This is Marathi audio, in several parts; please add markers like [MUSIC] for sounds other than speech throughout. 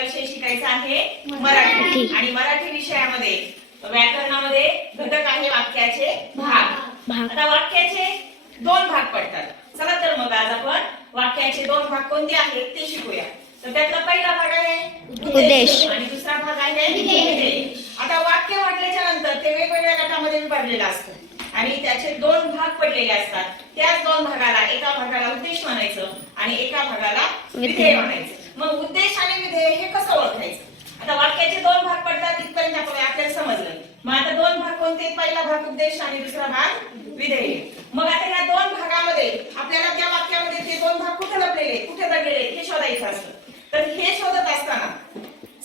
विषय शिकायचा आहे मराठी. आणि मराठी विषयामध्ये व्याकरणामध्ये घटक आहे वाक्याचे भाग. आता वाक्याचे दोन भाग पडतात. चला तर मग आज आपण वाक्याचे दोन भाग कोणते आहेत ते शिकूया. तर त्यातला पहिला भाग आहे उद्देश. आणि दुसरा भाग आहे विधेय. आता वाक्य म्हटल्याच्या नंतर ते वेगवेगळ्या गटामध्ये विभागलेलं असतं. आणि त्याचे दोन भाग पडलेले असतात. त्याच दोन भागाला एका भागाला उद्देश म्हणायचं आणि एका भागाला विधेय. म्हणायचं. मग उद्देश आणि विधेय हे कसं ओळखायचं? आता वाक्याचे दोन भाग पडतात इथपर्यंत आपल्याला समजलं. मग आता दोन भाग कोणते? पहिला भाग उद्देश आणि दुसरा भाग विधेय. मग आता या दोन भागामध्ये आपल्याला त्या वाक्यामध्ये ते दोन भाग कुठे लपलेले कुठे दडलेले हे शोधायचं असतं. तर हे शोधत असताना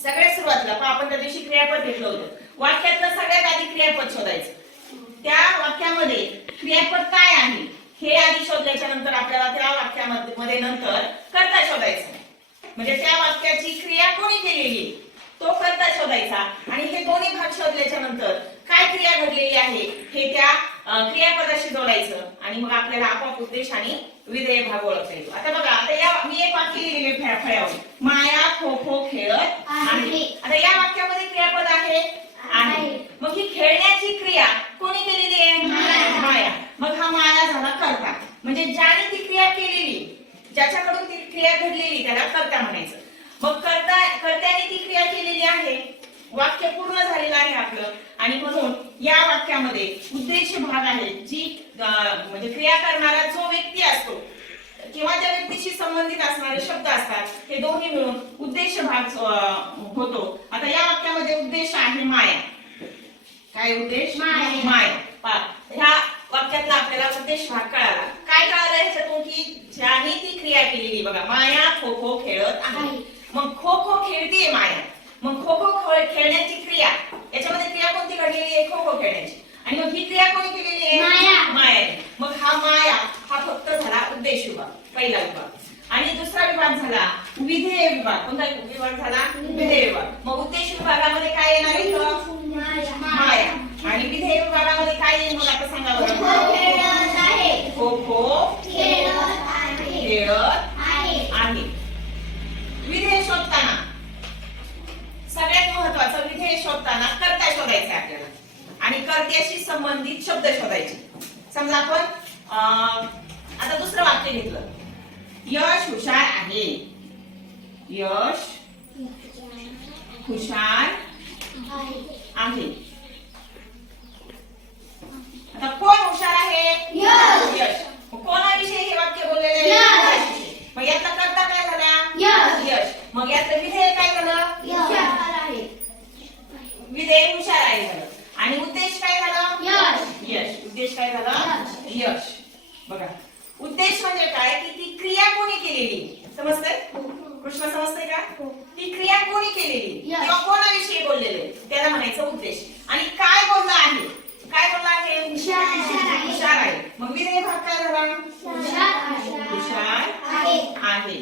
सगळ्यात सुरुवातीला आपण त्या दिवशी क्रियापद घेतलं होतं. वाक्यातलं सगळ्यात आधी क्रियापद शोधायचं. त्या वाक्यामध्ये क्रियापद काय आहे? हे आधी शोधल्याच्या नंतर आपल्याला त्या वाक्यामध्ये मध्ये नंतर म्हणजे त्या वाक्याची क्रिया कोणी केलेली? तो कर्ता शोधायचा. आणि हे दोन्ही भाग शोधल्याच्या नंतर काय क्रिया घडलेली आहे? हे त्या क्रियापदाशी जोडायचं. आणि मग आपल्याला आपोआप उद्देश आणि विधेय भाग ओळखता येतो. आता बघा आता या मी एक वाक्य लिहिलेले फळ्या- फळ्यावर. माया खो खो खेळत आहे. आता या वाक्यामध्ये क्रियापद आहे? आहे. मग ही खेळण्याची क्रिया कोणी केलेली आहे? माया. मग हा माया झाला करता. म्हणजे ज्याने ती क्रिया केलेली ज्याच्याकडून ती क्रिया घडलेली त्याला कर्ता म्हणायचं. मग कर्ता कर्त्याने ती क्रिया केलेली आहे. वाक्य पूर्ण झालेलं आहे आपलं. आणि म्हणून या वाक्यामध्ये उद्देश भाग आहे जी म्हणजे क्रिया करणारा जो व्यक्ती असतो किंवा त्या व्यक्तीशी संबंधित असणारे शब्द असतात हे दोन्ही मिळून उद्देश भाग होतो. आता या वाक्यामध्ये उद्देश आहे माया. काय उद्देश? माया. माया. ह्या वाक्यातला आपल्याला उद्देश भाग कळाला काय कळालं ह्याच्यातून की ज्याने ती क्रिया केलेली बघा माया खो खो खेळत आहे. मग खो खो खेळतीये माया. मग खो खो खेळ- खेळण्याची क्रिया. याच्यामध्ये क्रिया कोणती घडलेली आहे? खो खो खेळण्याची. आणि मग ही क्रिया कोणी केलेली आहे? माया. मायाने. मग हा माया हा फक्त झाला उद्देश विभाग पहिला विभाग. आणि दुसरा विभाग झाला विधेय विभाग. कोणता विभाग झाला विधेय विभाग मग उद्देश विभागामध्ये काय येणार इथं माया आणि विधेय विभागामध्ये काय येईल मग आता सांगा बरं खो खो खेळत आहे विधेय शोधताना सगळ्यात महत्वाचं विधेय शोधताना कर्ता शोधायचं आहे आपल्याला कर्त्याशी संबंधित शब्द शोधायचे. समजा आपण अं, आता दुसरं वाक्य घेतलं. यश हुशार आहे. यश हुशार आहे. आता कोण हुशार आहे? यश. कोणाविषयी हे वाक्य बोललेलं. मग यातला कर्ता काय झाला? यश. यश. मग यातलं विधेय काय झालं? विधेय हुशार आहे झालं. आणि उद्देश काय उद्देश काय झाला? यश. बघा. उद्देश म्हणजे काय? की ती क्रिया कोणी केलेली? समजतंय? कृष्ण समजतंय का? ती क्रिया कोणी केलेली. किंवा कोणाविषयी बोललेले? त्याला म्हणायचं उद्देश. आणि काय बोलला आहे? काय बोलला आहे? हुशार आहे. मग विधेय भाग काय झाला? हुशार आहे.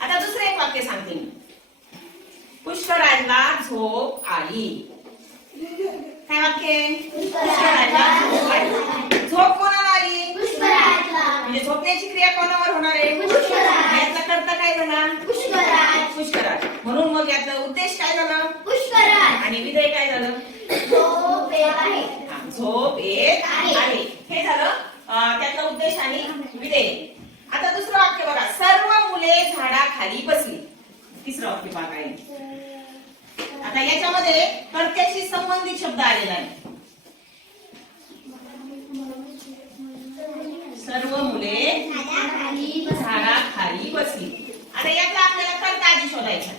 आता दुसरं एक वाक्य सांगते मी. पुष्कराजला झोप आली काय वाक्य झोप कोणाला आली? म्हणजे झोपण्याची क्रिया कोणावर होणार आहे? करता काय झाला? पुष्कराज म्हणून मग यातला उद्देश काय झाला? आणि विधेय काय झालं? झोप येत आहे. हे झालं त्यातला उद्देश आणि विधेय. आता दुसरं वाक्य बघा. सर्व मुले झाडाखाली बसली. तिसरं वाक्य बघा. आता याच्यामध्ये कर्त्याशी संबंधित शब्द आलेला आहे. सर्व मुले झाडाखाली बसली. आता यातला आपल्याला कर्ता आधी शोधायचा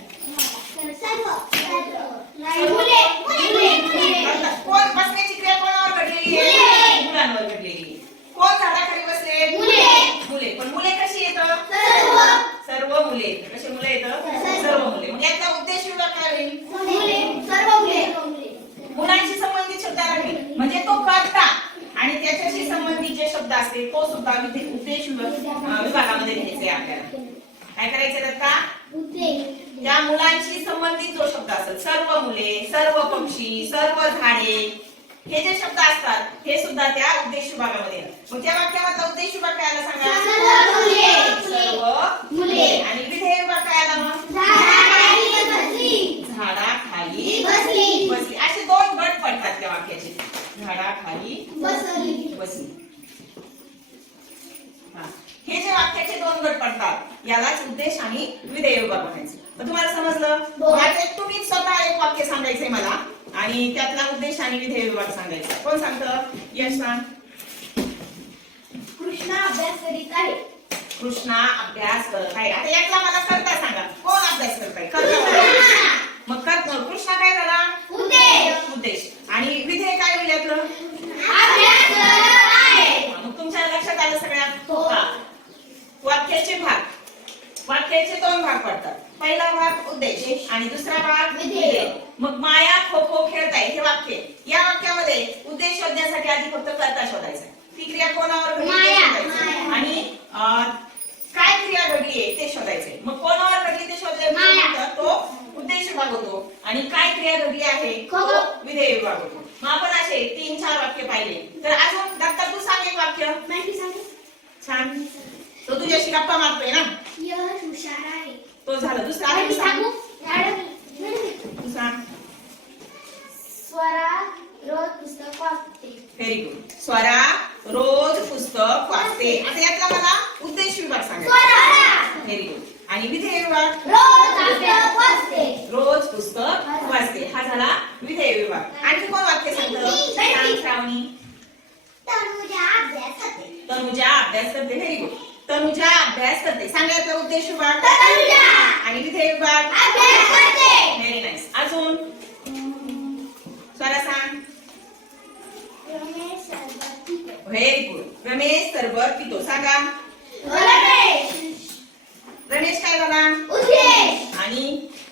शब्द असते तो सुद्धा उद्देश विभागामध्ये घ्यायचे आपल्याला. काय करायचं का त्या मुलांशी संबंधित जो शब्द असेल सर्व मुले सर्व पक्षी सर्व झाडे हे जे शब्द असतात हे सुद्धा त्या उद्देश विभागामध्ये मग त्या वाक्यामध्ये उद्देश विभाग काय आला सांगा? सर्व मुले. आणि विधेय विभाग काय आला मग? झाडाखाली बसली. बसली. असे दोन गट पडतात त्या वाक्याचे. झाडाखाली बसली. यालाच उद्देश आणि विधेय विभाग म्हणायचे तुम्हाला समजलं? तुम्ही स्वतः एक वाक्य सांगायचंय मला आणि त्यातला उद्देश आणि विधेय विभाग सांगायचा. कोण सांगतं? यश सांग कृष्णा अभ्यास करीत आहे. कृष्णा अभ्यास करत आहे. आता यातला मला करता सांगा. कोण अभ्यास करत आहे? करता [LAUGHS] मग कर कृष्णा काय झाला उद्देश उद्देश आणि विधेय काय होईल यातलं अभ्यास करत आहे मग तुमच्या लक्षात आलं सगळ्यात हो. हा. वाक्याचे भाग वाक्याचे दोन भाग पडतात पहिला भाग उद्देश आणि दुसरा भाग विधेय. विधेय. मग माया खो खो खेळताय हे वाक्य या वाक्यामध्ये उद्देश शोधण्यासाठी आधी फक्त कर्ता शोधायचा ती क्रिया कोणावर घडली. आणि काय क्रिया घडली आहे ते शोधायचे मग कोणावर घडली ते. शोधल्यानंतर तो उद्देश विभाग होतो आणि काय क्रिया घडली आहे? विधेय विभाग होतो मग आपण असे तीन चार वाक्य पाहिले. तर अजून दत्ता तू सांग एक वाक्य. माहिती सांगू छान. तो तुझ्याशी गप्पा मारतोय ना? हुशार आहे. तो झालं. दुसरा आहे सांग? स्वरा रोज पुस्तक वाचते. व्हेरी गुड स्वरा रोज पुस्तक वाचते. आता यातला मला उद्देश विभाग स्वरा! व्हेरी गुड आणि विधेय विभाग? रोज पुस्तक वाचते. रोज पुस्तक वाचते. हा झाला विधेय विभाग. आणखी कोण वाक्य सांगतं? सांग श्रावणी. तनुजा अभ्यास करते. व्हेरी गुड तनुजा अभ्यास करते. सांगायचा उद्देश विभाग. आणि विधेय विभाग? रमेश सरबत पितो सांगा रमेश काय झाला आणि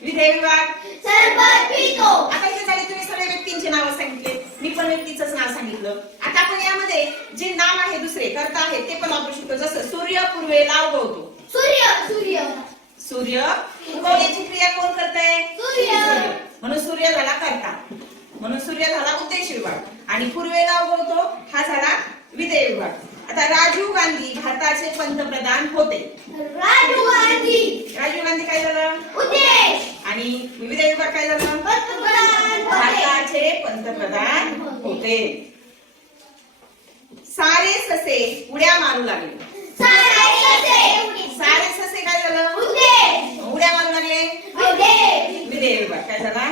विधेय विभाग? सरबत पितो. आता हे झाले तुम्ही सगळ्या व्यक्तींचे नाव सांगितले. मी पण व्यक्तीच नाव सांगितलं. आता आपण यामध्ये जे नाम आहे दुसरे करता आहे ते पण वापरू शकतो. जसं सूर्य पूर्वेला उगवतो सूर्य सूर्य. सूर्य उगवण्याची क्रिया कोण करतंय? सूर्य. म्हणून सूर्य झाला करता. म्हणून सूर्य झाला उद्देश विभाग आणि पूर्वेला उगवतो हा झाला विधेय विभाग. आता राजीव गांधी भारताचे पंतप्रधान होते. राजीव गांधी. राजीव गांधी काय झालं? आणि विधेय विभाग काय झालं. भारताचे पंतप्रधान होते. सारे ससे उड्या मारू लागले. सारे सारे ससे काय झालं? उड्या मारू लागले. विधेय विभाग काय झाला?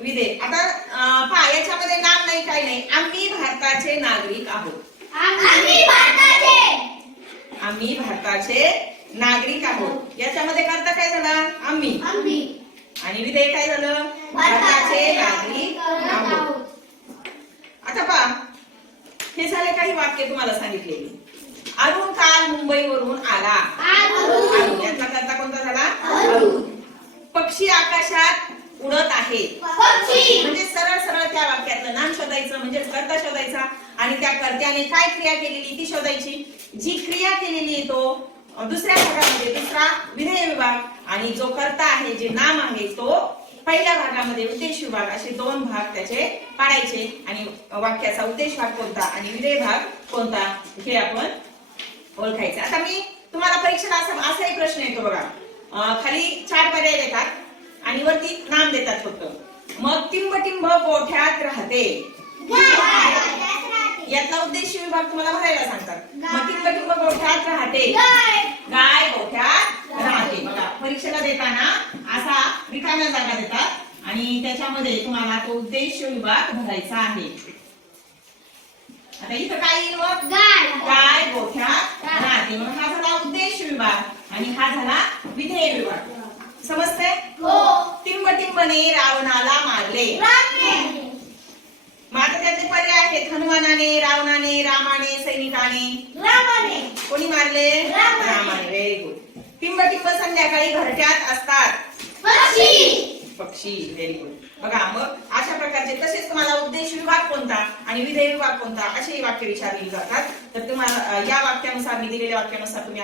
विधेय आता पहा याच्यामध्ये नाम नाही काय नाही. आम्ही भारताचे नागरिक आहोत. आम्ही भारताचे. आम्ही भारताचे नागरिक आहोत. याच्यामध्ये करता काय झाला? आम्ही. आम्ही. आणि विधेय काय झालं? भारताचे नागरिक आहोत. आता पहा. हे झाले काही वाक्य तुम्हाला सांगितलेली अरुण काल मुंबईवरून आला. अरुण. यातला करता कोणता झाला अरुण. पक्षी आकाशात उडत पक्षी. म्हणजे सरळ सरळ त्या वाक्यातलं नाम शोधायचं म्हणजे कर्ता शोधायचा. आणि त्या कर्त्याने काय क्रिया केलेली ती शोधायची? जी क्रिया केलेली आहे तो दुसऱ्या भागामध्ये दुसरा विधेय विभाग. आणि जो कर्ता आहे जे नाम आहे तो पहिल्या भागामध्ये उद्देश विभाग. असे दोन भाग त्याचे पाडायचे. आणि वाक्याचा उद्देश भाग कोणता आणि विधेय भाग कोणता हे आपण ओळखायचं. आता मी तुम्हाला परीक्षेला असा असाही प्रश्न येतो बघा. खाली चार पर्याय देतात आणि वरती नाम देतात फक्त. मग टिंब टिंब गोठ्यात राहते. यातला उद्देश विभाग तुम्हाला भरायला सांगतात. मग टिंब टिंब गोठ्यात राहते. गाय. गोठ्यात राहते. बघा परीक्षेला देताना असा रिकाम्या जागा देतात. आणि त्याच्यामध्ये तुम्हाला तो उद्देश विभाग भरायचा आहे. आता इथं काय येईल मग? गाय. गोठ्यात राहते. मग हा झाला उद्देश विभाग आणि हा झाला विधेय विभाग. समजते टिंब टिंबने रावणाला मारले. पर्याय आहेत हनुमानाने रावणाने रामाने सैनिकाने. कोणी मारले? रामाने. रामाने. व्हेरी गुड टिंब टिंब संध्याकाळी घरट्यात असतात. पक्षी. व्हेरी गुड बघा मग अशा प्रकारचे तसेच तुम्हाला उद्देश विभाग कोणता आणि विधेय विभाग कोणता असे वाक्य विचारले जातात. तर तुम्हाला या वाक्यानुसार मी दिलेल्या वाक्यानुसार तुम्ही